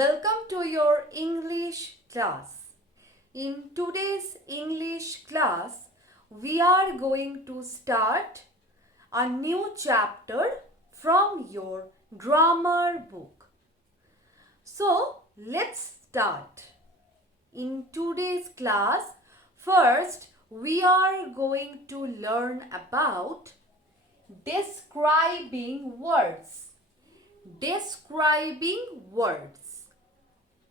Welcome to your English class. In today's English class, we are going to start a new chapter from your grammar book. So, let's start. In today's class, first we are going to learn about describing words. Describing words.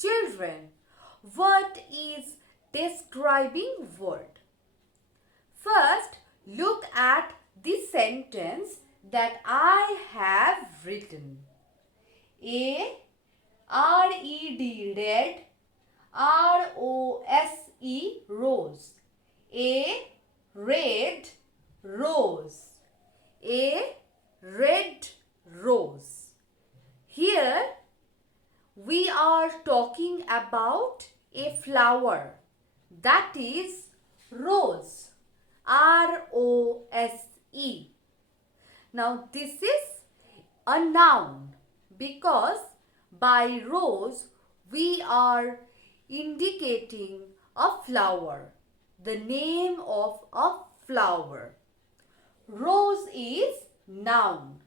Children, what is describing word? First, look at the sentence that I have written. A-R-E-D, red, R-O-S-E, rose. A red rose. A red rose. Here we are talking about a flower, that is rose, R-O-S-E. Now this is a noun because by rose we are indicating a flower, the name of a flower. Rose is noun.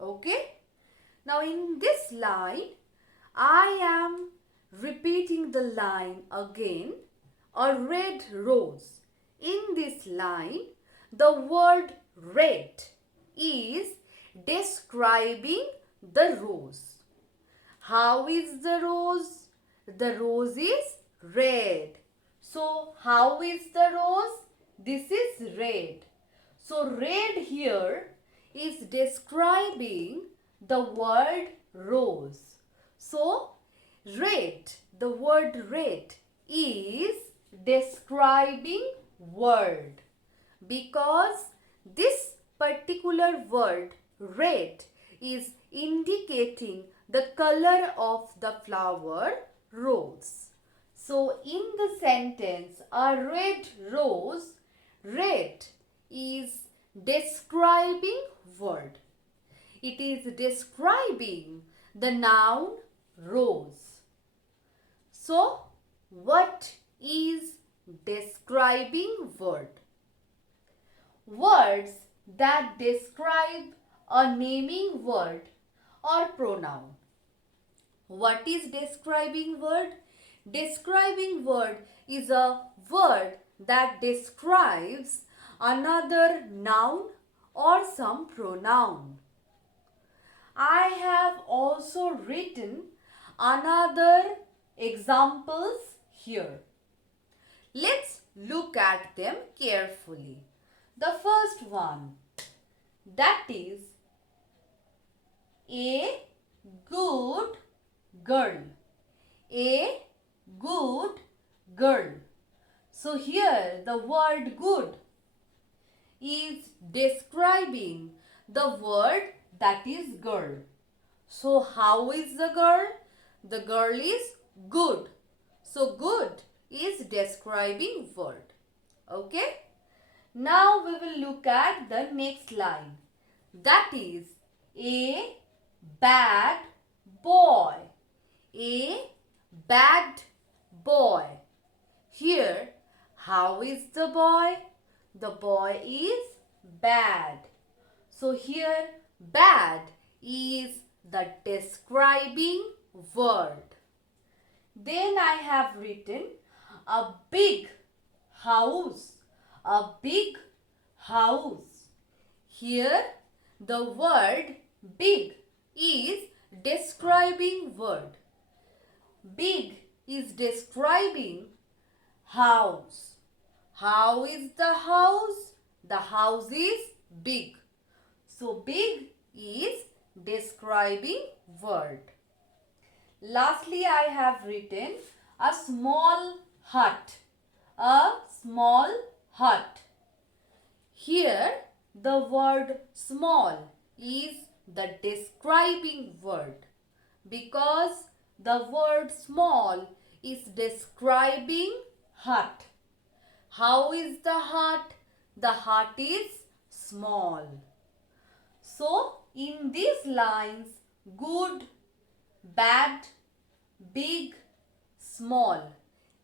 Okay? Now in this line, I am repeating the line again, a red rose. In this line, the word red is describing the rose. How is the rose? The rose is red. So how is the rose? This is red. So red here is describing the word rose. So red, the word red is describing word because this particular word red is indicating the color of the flower rose. So in the sentence, a red rose, red is describing word. It is describing the noun rose. So, what is describing word? Words that describe a naming word or pronoun. What is describing word? Describing word is a word that describes another noun or some pronoun. I have also written another examples here. Let's look at them carefully. The first one, that is a good girl. A good girl. So here the word good is describing the word that is girl. So how is the girl? The girl is good. So good is describing word. Okay? Now we will look at the next line. That is a bad boy. A bad boy. Here, how is the boy? The boy is bad. So here bad is the describing word. Then I have written a big house. A big house. Here the word big is describing word. Big is describing house. How is the house? The house is big. So big is describing word. Lastly, I have written a small hut. A small hut. Here the word small is the describing word because the word small is describing hut. How is the hut? The hut is small. So, in these lines, good, bad, big, small.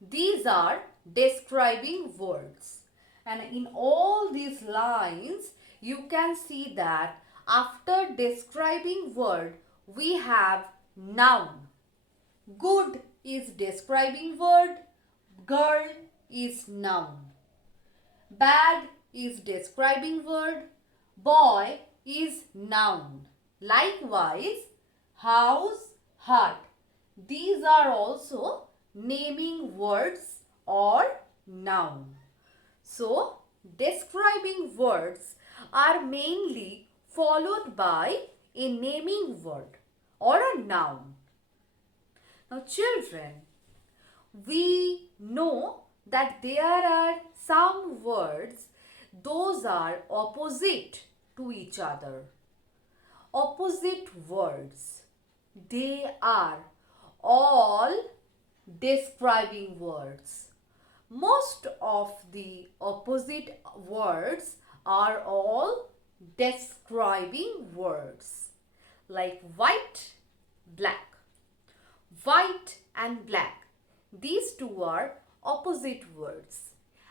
These are describing words. And in all these lines, you can see that after describing word, we have noun. Good is describing word, girl is noun. Bad is describing word, boy is noun. Likewise, house, hut. These are also naming words or noun. So, describing words are mainly followed by a naming word or a noun. Now, children, we know that there are some words, those are opposite to each other. Opposite words, they are all describing words. Most of the opposite words are all describing words, like white, black. White and black, these two are opposite words,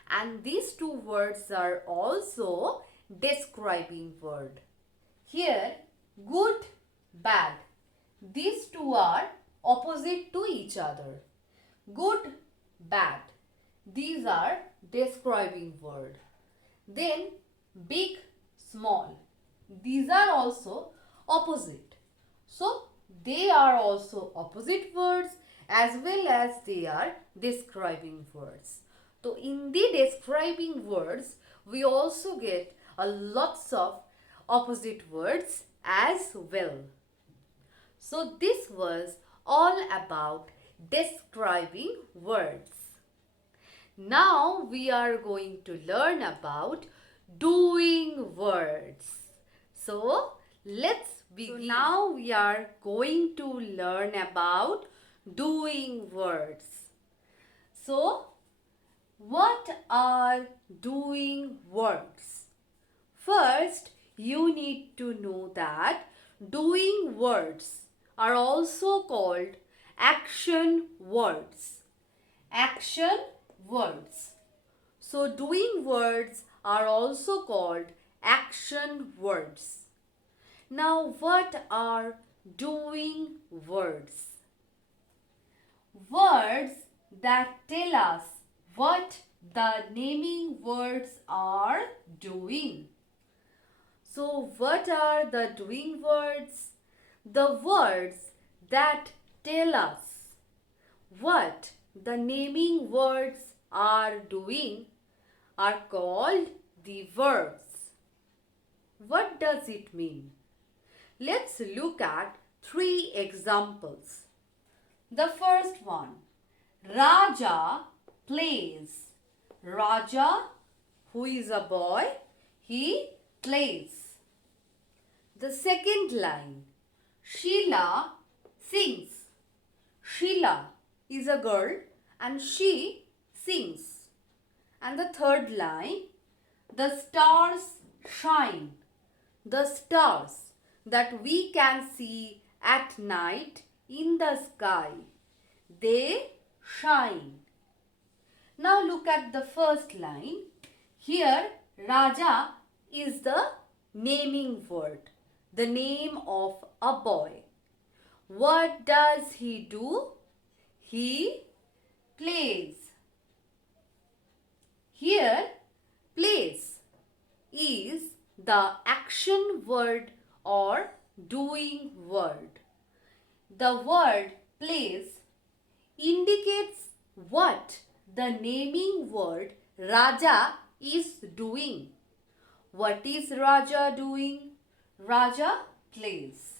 and these two words are also describing word. Here, good, bad, these two are opposite to each other. Good, bad, these are describing word. Then big, small, these are also opposite. So they are also opposite words as well as they are describing words. So in the describing words, we also get a lots of opposite words as well. So this was all about describing words. Now we are going to learn about doing words. So let's begin. So now we are going to learn about doing words. So what are doing words? First, you need to know that doing words are also called action words. Action words. So doing words are also called action words. Now what are doing words? Words that tell us what the naming words are doing. So what are the doing words? The words that tell us what the naming words are doing are called the verbs. What does it mean? Let's look at 3 examples. The first one, Raja plays. Raja, who is a boy, he plays. The second line, Sheila sings. Sheila is a girl and she sings. And the third line, the stars shine. The stars that we can see at night in the sky, they shine. Now look at the first line. Here Raja is the naming word, the name of a boy. What does he do? He plays. Here plays is the action word or doing word. The word plays indicates what the naming word Raja is doing. What is Raja doing? Raja plays.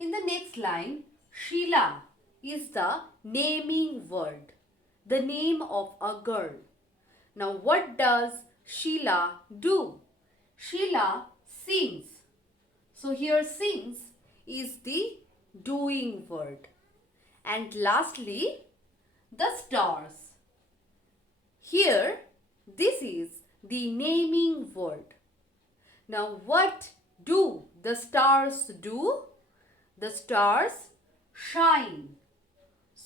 In the next line, Sheila is the naming word, the name of a girl. Now what does Sheila do? Sheila sings. So here sings is the doing word. And lastly, the stars. Here this is the naming word. Now what do the stars do? The stars shine.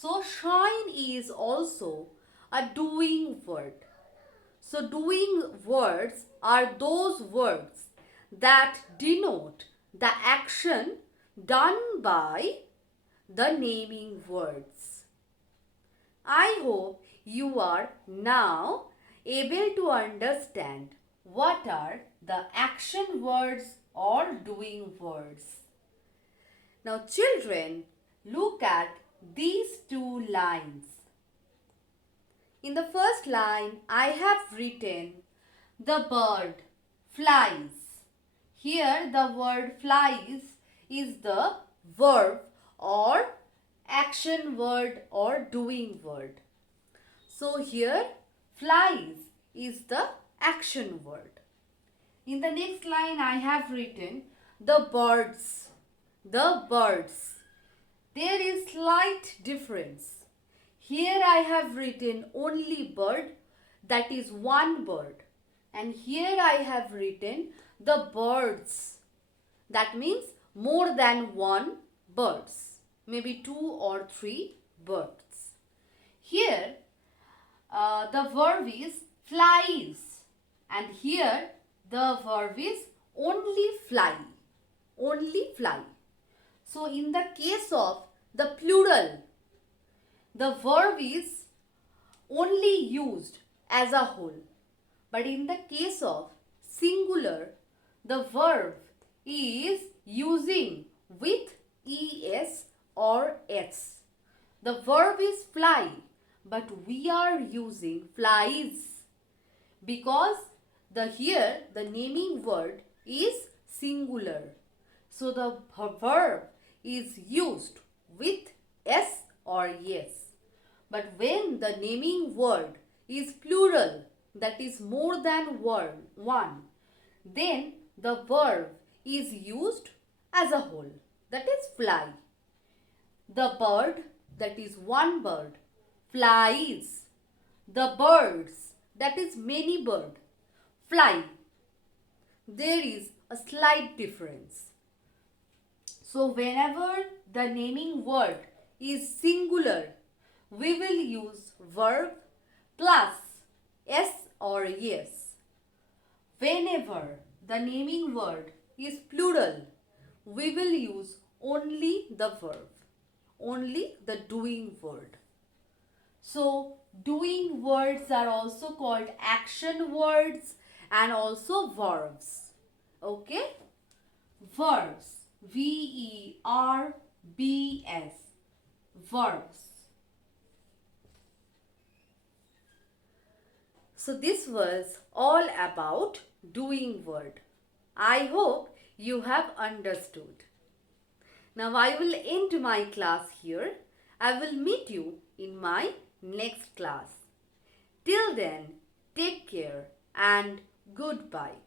So shine is also a doing word. So doing words are those words that denote the action done by the naming words. I hope you are now able to understand what are the action words or doing words. Now children, look at these two lines. In the first line, I have written the bird flies. Here the word flies is the verb or action word or doing word. So here flies is the action word. In the next line I have written the birds. The birds. There is slight difference. Here I have written only bird, that is one bird. And here I have written the birds. That means more than one birds. Maybe 2 or 3 birds. Here the verb is flies. And here the verb is only fly. Only fly. So in the case of the plural, the verb is only used as a whole. But in the case of singular, the verb is using with es or s. The verb is fly, but we are using flies because here the naming word is singular. So the verb is used with s or yes. But when the naming word is plural, that is more than one, then the verb is used as a whole, that is fly. The bird, that is one bird, flies. The birds, that is many bird, fly. There is a slight difference. So whenever the naming word is singular, we will use verb plus s or yes. Whenever the naming word is plural, we will use only the verb, only the doing word. So doing words are also called action words and also verbs. Okay? Verbs. V-E-R-B-S. Verbs. So this was all about doing word. I hope you have understood. Now I will end my class here. I will meet you in my next class. Till then, take care and goodbye.